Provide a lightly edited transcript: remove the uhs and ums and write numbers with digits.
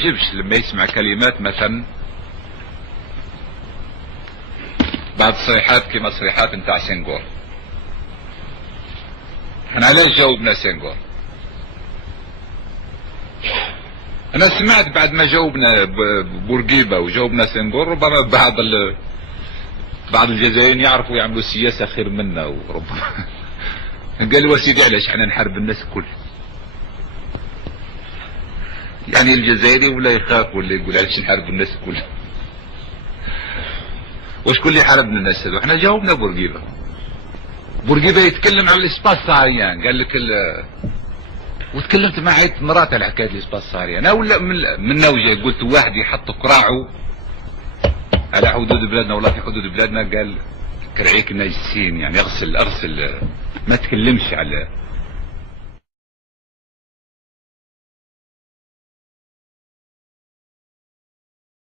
يستجبش لما يسمع كلمات مثلا بعض الصيحات كما صيحات نتاع سنغور. احنا علاش جاوبنا سنغور؟ انا سمعت بعد ما جاوبنا بورقيبه وجاوبنا سنغور ربما بعض الجزائريين يعرفوا يعملوا سياسه خير منا، وربما قالوا سيدي علاش احنا نحارب الناس الكل؟ يعني الجزائري ولا يخاف ولا يقول علاش نحارب الناس الكل؟ وشكون اللي حاربنا الناس هذو؟ احنا جاوبنا بورقيبه. بورقيبه يتكلم عن الاسباس ساهريان، قال لك وتكلمت مع عدة مرات على حكايه الاسباس ساهريان. انا ولا من نوجه قلت واحد يحط قراعه على حدود بلادنا ولا في حدود بلادنا، قال كرعيك ناجسين، يعني اغسل ما تكلمش على